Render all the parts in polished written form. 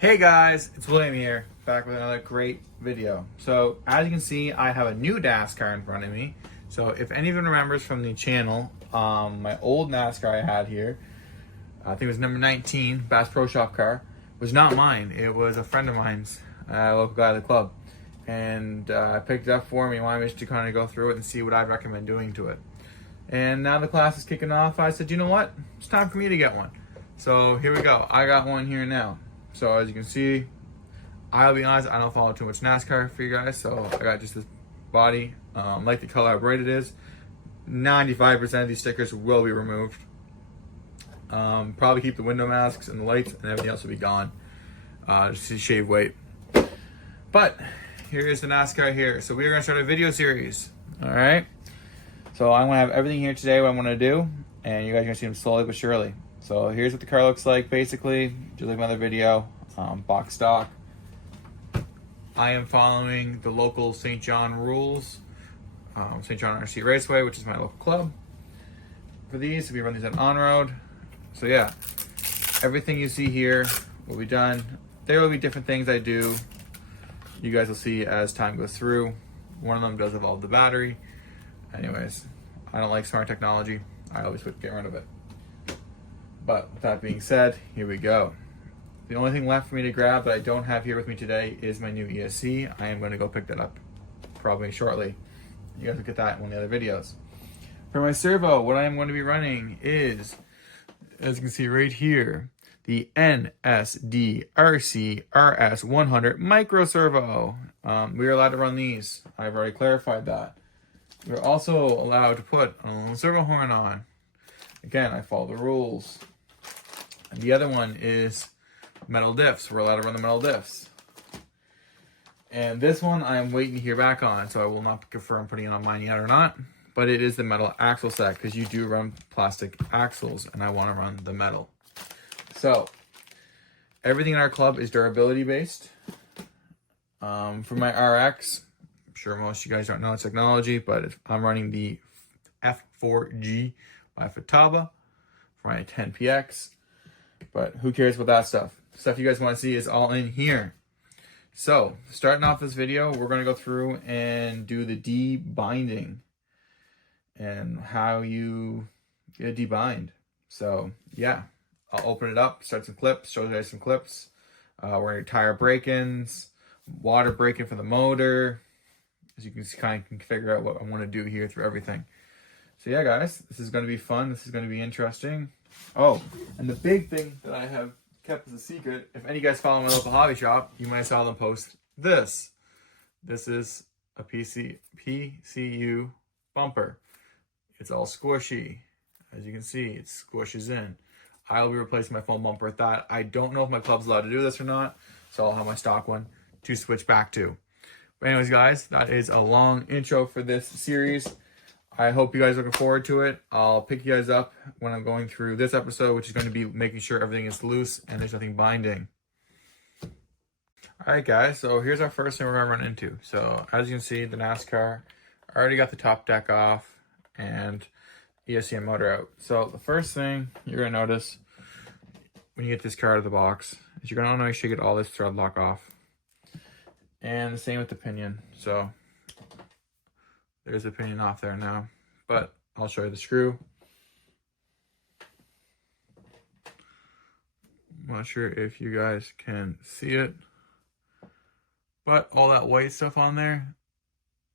Hey guys, it's William here, back with another great video. So as you can see, I have a new NASCAR in front of me. So if anyone remembers from the channel, my old NASCAR I had here, I think it was number 19, Bass Pro Shop car, was not mine. It was a friend of mine's, a local guy at the club. And I picked it up for him. He wanted me to kind of go through it and see what I'd recommend doing to it. And now the class is kicking off. I said, you know what? It's time for me to get one. So here we go. I got one here now. So as you can see, I'll be honest, I don't follow too much NASCAR for you guys, so I got just this body. Like the color how bright it is. 95% of these stickers will be removed. Probably keep the window masks and the lights, and everything else will be gone. Just to shave weight. But here's the NASCAR here. So we are going to start a video series. Alright? So I'm going to have everything here today, what I'm going to do, and you guys are going to see them slowly but surely. So here's what the car looks like, basically, just like another video, box stock. I am following the local St. John rules, St. John RC Raceway, which is my local club. For these, we run these on road. So yeah, everything you see here will be done. There will be different things I do. You guys will see as time goes through. One of them does involve the battery. Anyways, I don't like smart technology. I always would get rid of it. But with that being said, here we go. The only thing left for me to grab that I don't have here with me today is my new ESC. I am going to go pick that up probably shortly. You guys will get that in one of the other videos. For my servo, what I am going to be running is, as you can see right here, the NSD RC RS100 micro servo. We are allowed to run these. I've already clarified that. We're also allowed to put a little servo horn on. Again, I follow the rules. And the other one is metal diffs. We're allowed to run the metal diffs. And this one I'm waiting to hear back on, so I will not confirm putting it on mine yet or not. But it is the metal axle set, because you do run plastic axles, and I want to run the metal. So, everything in our club is durability based. For my RX, I'm sure most of you guys don't know its technology, but I'm running the F4G by Futaba for my 10PX. But who cares about that stuff? Stuff you guys want to see is all in here. So, starting off this video, we're going to go through and do the debinding and how you get a debind. So, yeah, I'll open it up, start some clips, show you guys some clips. We're going to tire break-ins, water break-in for the motor. As you can kind of figure out what I want to do here through everything. So yeah, guys, this is going to be fun. This is going to be interesting. Oh, and the big thing that I have kept as a secret, if any of you guys follow my local hobby shop, you might have saw them post this. This is a PCU bumper. It's all squishy. As you can see, it squishes in. I'll be replacing my foam bumper with that. I don't know if my club's allowed to do this or not, so I'll have my stock one to switch back to. But anyways, guys, that is a long intro for this series. I hope you guys are looking forward to it. I'll pick you guys up when I'm going through this episode, which is going to be making sure everything is loose and there's nothing binding. All right, guys, so here's our first thing we're going to run into. So as you can see, the NASCAR, I already got the top deck off and ESC and motor out. So the first thing you're going to notice when you get this car out of the box is you're going to make sure you get all this thread lock off. And the same with the pinion. So there's the pinion off there now, but I'll show you the screw. I'm not sure if you guys can see it, but all that white stuff on there,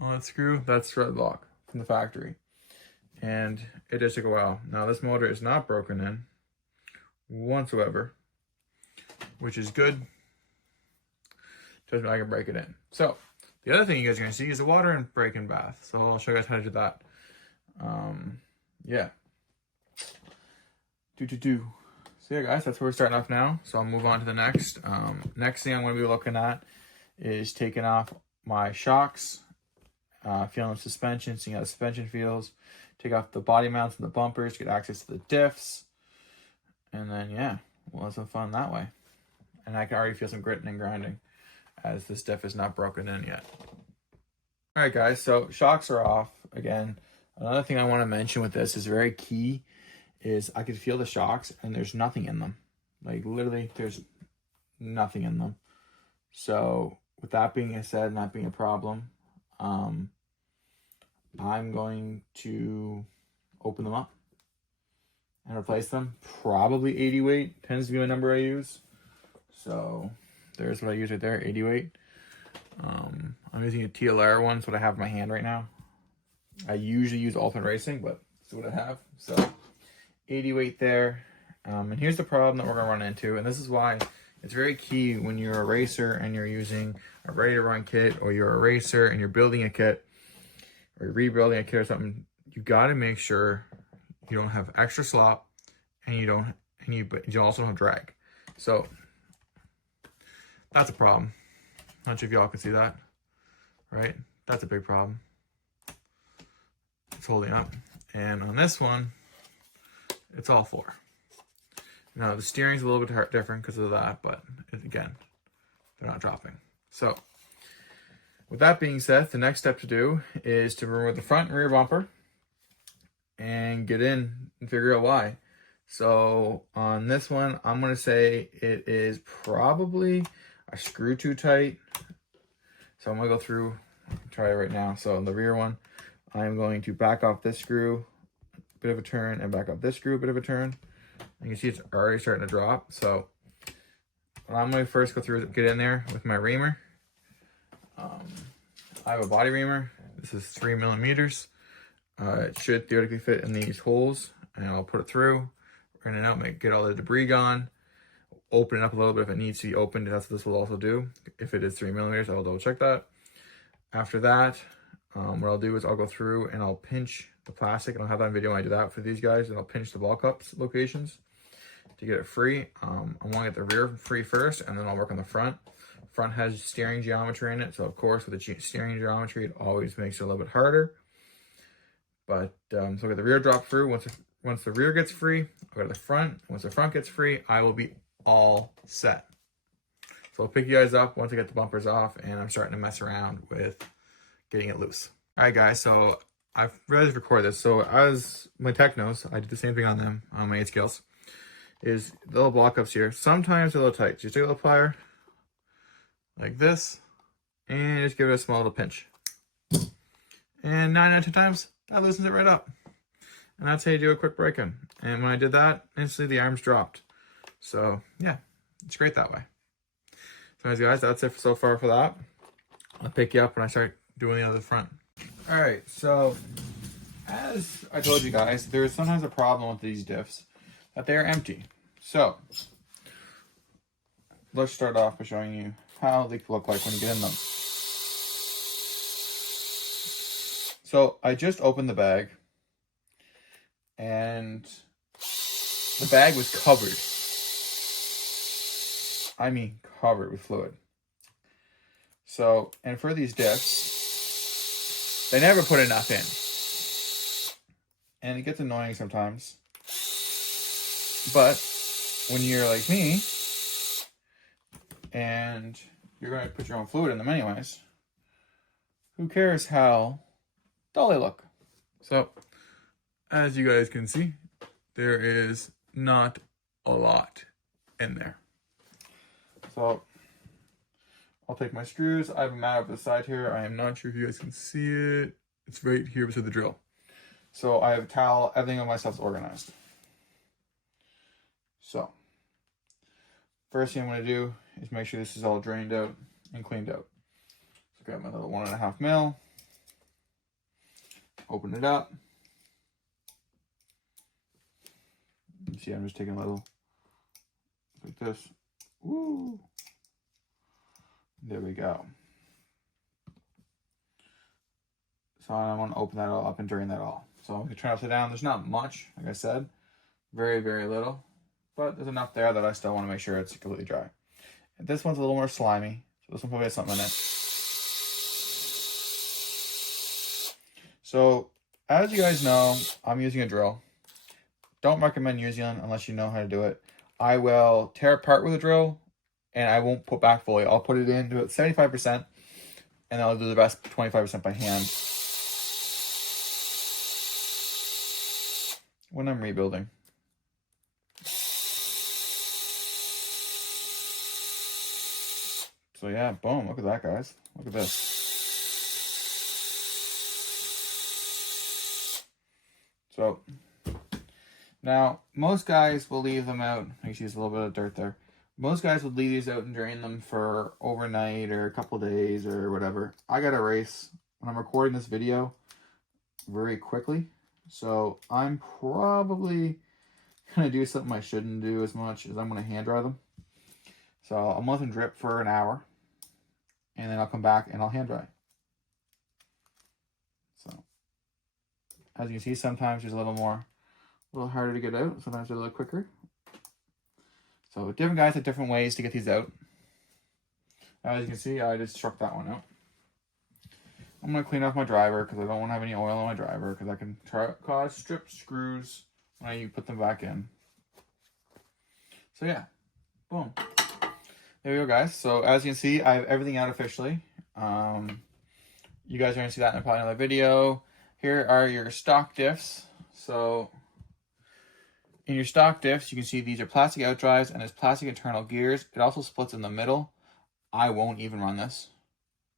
on that screw, that's thread lock from the factory. And it does take a while. Now this motor is not broken in whatsoever, which is good. Tells me I can break it in. So the other thing you guys are going to see is the water and break-in bath. So I'll show you guys how to do that. Yeah. So yeah, guys, that's where we're starting off now. So I'll move on to the next. Next thing I'm going to be looking at is taking off my shocks, feeling the suspension, seeing how the suspension feels. Take off the body mounts and the bumpers, get access to the diffs. And then, yeah, we'll have some fun that way. And I can already feel some gritting and grinding, as this diff is not broken in yet. All right, guys, so shocks are off. Again, another thing I want to mention with this is very key is I could feel the shocks and there's nothing in them. Like literally there's nothing in them. So with that being said, not being a problem, I'm going to open them up and replace them. Probably 80 weight tends to be the number I use. So there's what I use right there, 80 weight. I'm using a TLR one, so what I have in my hand right now. I usually use Ultimate Racing, but that's what I have. So 80 weight there. And here's the problem that we're gonna run into, and this is why it's very key when you're a racer and you're using a ready to run kit, or you're a racer and you're building a kit, or you're rebuilding a kit or something. You gotta make sure you don't have extra slop, and you also don't have drag. So that's a problem. Not sure if y'all can see that, right? That's a big problem. It's holding up. And on this one, it's all four. Now the steering's a little bit different because of that, but again, they're not dropping. So with that being said, the next step to do is to remove the front and rear bumper and get in and figure out why. So on this one, I'm gonna say it is probably a screw too tight. So I'm gonna go through, try it right now. So on the rear one, I'm going to back off this screw, a bit of a turn, and back up this screw, a bit of a turn. You can see it's already starting to drop. So I'm going to first go through, get in there with my reamer. I have a body reamer. This is 3 millimeters. It should theoretically fit in these holes, and I'll put it through, in and out, get all the debris gone, open it up a little bit if it needs to be opened. That's what this will also do. If it is 3 millimeters, I'll double check that. After that, what I'll do is I'll go through and I'll pinch the plastic, and I'll have that video when I do that for these guys, and I'll pinch the ball cups locations to get it free. I want to get the rear free first, and then I'll work on the front. Front has steering geometry in it, so of course with the steering geometry, it always makes it a little bit harder. But so I'll get the rear drop through. Once the rear gets free, I'll go to the front. Once the front gets free, I will be all set. So I'll pick you guys up once I get the bumpers off, and I'm starting to mess around with getting it loose. All right, guys, so I've ready to record this. So as my tech knows, I did the same thing on them, on my 8 scales. Is the little block ups here. Sometimes they're a little tight. So you take a little plier, like this, and just give it a small little pinch. And 9 out of 10 times, that loosens it right up. And that's how you do a quick break-in. And when I did that, instantly the arms dropped. So yeah, it's great that way. So anyways, guys, that's it so far for that. I'll pick you up when I start doing the other front. All right, so as I told you guys, there is sometimes a problem with these diffs, that they are empty. So let's start off by showing you how they look like when you get in them. So I just opened the bag, and the bag was covered. I mean, covered with fluid. So, and for these diffs, they never put enough in. And it gets annoying sometimes. But when you're like me, and you're going to put your own fluid in them anyways, who cares how dull they look? So, as you guys can see, there is not a lot in there. So, I'll take my screws. I have a mat up the side here. I am not sure if you guys can see it. It's right here beside the drill. So I have a towel. Everything of my stuff's organized. So, first thing I'm going to do is make sure this is all drained out and cleaned out. So grab my little 1.5 mil. Open it up. You see, I'm just taking a little like this. Woo! There we go. So I want to open that all up and drain that all. So I'm going to turn it upside down. There's not much, like I said. Very, very little. But there's enough there that I still want to make sure it's completely dry. And this one's a little more slimy. So this one probably has something in it. So, as you guys know, I'm using a drill. Don't recommend using it unless you know how to do it. I will tear apart with a drill, and I won't put back fully. I'll put it into 75%, and I'll do the rest 25% by hand when I'm rebuilding. So yeah, boom, look at that, guys. Look at this. So now most guys will leave them out. I see there's a little bit of dirt there. Most guys would leave these out and drain them for overnight or a couple days or whatever. I got a race when I'm recording this video very quickly. So I'm probably gonna do something I shouldn't do as much, as I'm gonna hand dry them. So I'm gonna let them drip for an hour, and then I'll come back and I'll hand dry. So as you can see, sometimes there's a little harder to get out. Sometimes they're a little quicker. So different guys have different ways to get these out. As you can see, I just struck that one out. I'm gonna clean off my driver because I don't want to have any oil on my driver, because I can cause strip screws when you put them back in. So yeah, boom. There we go, guys. So as you can see, I have everything out officially. You guys are gonna see that in probably another video. Here are your stock diffs. So in your stock diffs, you can see these are plastic out drives and there's plastic internal gears. It also splits in the middle. I won't even run this.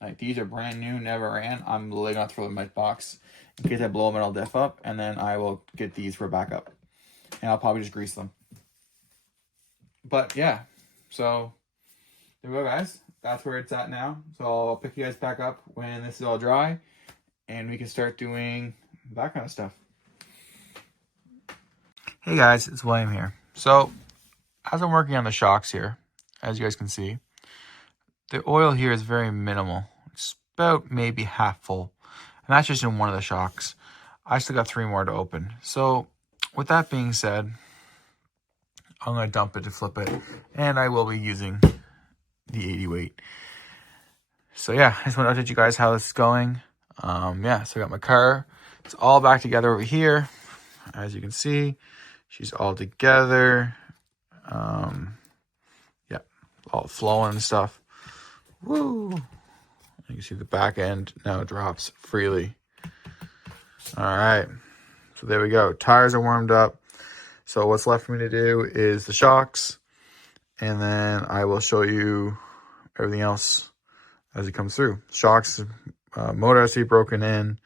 Like, these are brand new, never ran. I'm literally gonna throw them in my box in case I blow a metal diff up, and then I will get these for backup. And I'll probably just grease them. But yeah, so there we go, guys. That's where it's at now. So I'll pick you guys back up when this is all dry, and we can start doing that kind of stuff. Hey guys, it's William here. So as I'm working on the shocks here, as you guys can see, the oil here is very minimal. It's about maybe half full. And that's just in one of the shocks. I still got 3 more to open. So with that being said, I'm going to dump it to flip it. And I will be using the 80 weight. So yeah, I just want to update you guys how this is going. Yeah, so I got my car. It's all back together over here. As you can see, she's all together. Yeah, all flowing and stuff. Woo! You can see the back end now drops freely. All right, so there we go. Tires are warmed up. So what's left for me to do is the shocks, and then I will show you everything else as it comes through. Shocks, motor has to be broken in,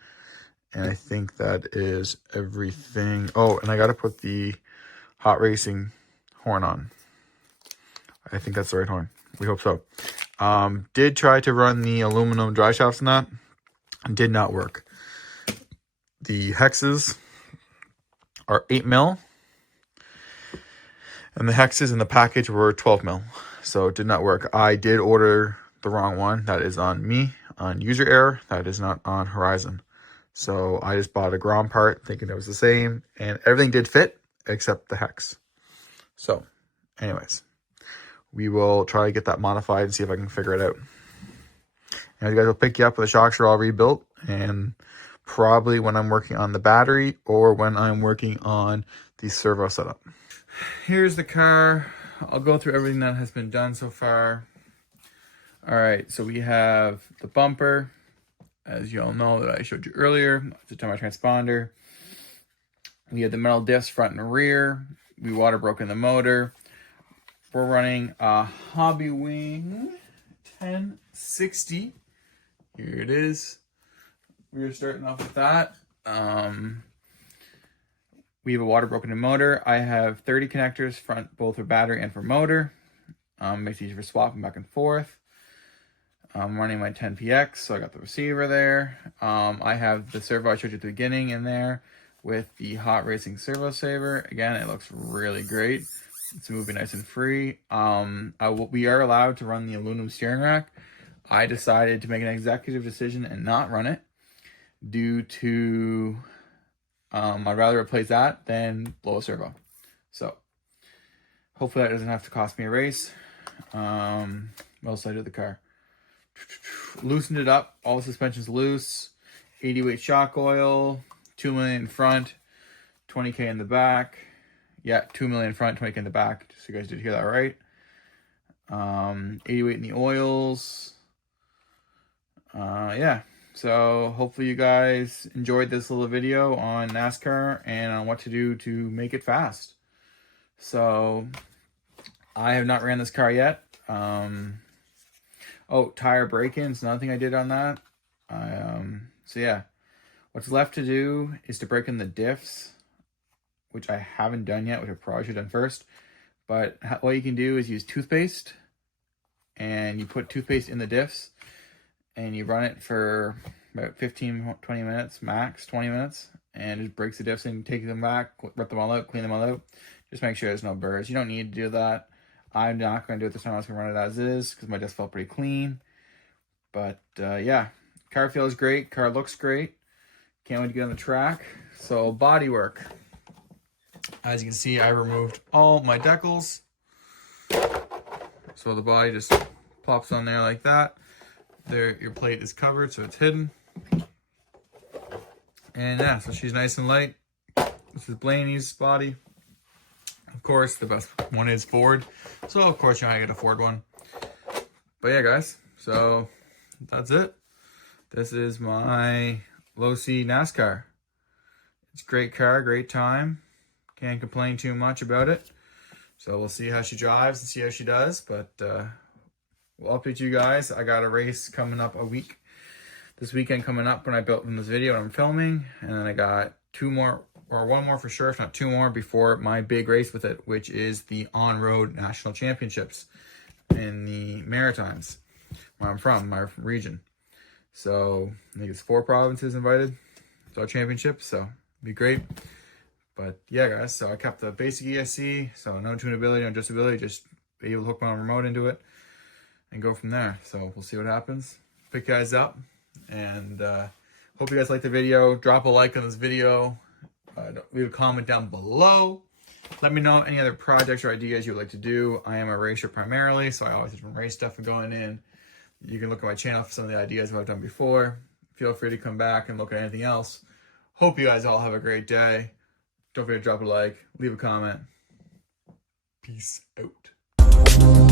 and I think that is everything. Oh, and I got to put the hot racing horn on. I think that's the right horn. We hope so. Did try to run the aluminum dry shafts in that. Did not work. The hexes are 8 mil. And the hexes in the package were 12 mil. So it did not work. I did order the wrong one. That is on me, on user error. That is not on Horizon. So I just bought a Grom part thinking it was the same. And everything did fit except the hex. So anyways, we will try to get that modified and see if I can figure it out. And you guys will pick you up when the shocks are all rebuilt, and probably when I'm working on the battery or when I'm working on the servo setup. Here's the car. I'll go through everything that has been done so far. All right, so we have the bumper, as you all know that I showed you earlier. It's a time transponder. We have the metal diffs front and rear. We water broken the motor. We're running a HOBBYWING 1060. Here it is. We're starting off with that. We have a water broken in motor. I have 30 connectors, front both for battery and for motor. Makes it easy for swapping back and forth. I'm running my 10PX, so I got the receiver there. I have the servo I showed you at the beginning in there with the hot racing servo saver. Again, it looks really great. It's moving nice and free. We are allowed to run the aluminum steering rack. I decided to make an executive decision and not run it due to I'd rather replace that than blow a servo. So hopefully that doesn't have to cost me a race. What else did I do with the car? Loosened it up. All the suspension's loose. 80 weight shock oil. 2 million in front. 20K in the back. Yeah, 2 million in front, 20K in the back. Just so you guys did hear that right. 80 weight in the oils. Yeah. So hopefully you guys enjoyed this little video on NASCAR and on what to do to make it fast. So I have not ran this car yet. Oh, tire break-ins, another thing I did on that. So yeah, what's left to do is to break in the diffs, which I haven't done yet, which I probably should have done first. But what you can do is use toothpaste, and you put toothpaste in the diffs, and you run it for about 15, 20 minutes, max 20 minutes, and it just breaks the diffs in, take them back, rip them all out, clean them all out. Just make sure there's no burrs. You don't need to do that. I'm not going to do it this time. I'm just going to run it as is because my disc felt pretty clean. But yeah, car feels great. Car looks great. Can't wait to get on the track. So body work. As you can see, I removed all my decals. So the body just plops on there like that. There, your plate is covered, so it's hidden. And yeah, so she's nice and light. This is Blaney's body. Of course, the best one is Ford. So of course, you're gonna get a Ford one. But yeah, guys, so that's it. This is my Losi Nascar. It's a great car, great time. Can't complain too much about it. So we'll see how she drives and see how she does. But we'll update you guys. I got a race coming up this weekend coming up when I built in this video and I'm filming. And then I got two more, or one more for sure, if not two more, before my big race with it, which is the on-road national championships in the Maritimes, where I'm from, my region. So I think it's 4 provinces invited to our championship, so it'd be great. But yeah, guys, so I kept the basic ESC, so no tunability, no adjustability, just be able to hook my own remote into it and go from there. So we'll see what happens. Pick you guys up, and hope you guys liked the video. Drop a like on this video. Leave a comment down below. Let me know any other projects or ideas you would like to do. I am a racer primarily, so I always have different race stuff going in. You can look at my channel for some of the ideas I've done before. Feel free to come back and look at anything else. Hope you guys all have a great day. Don't forget to drop a like, leave a comment. Peace out.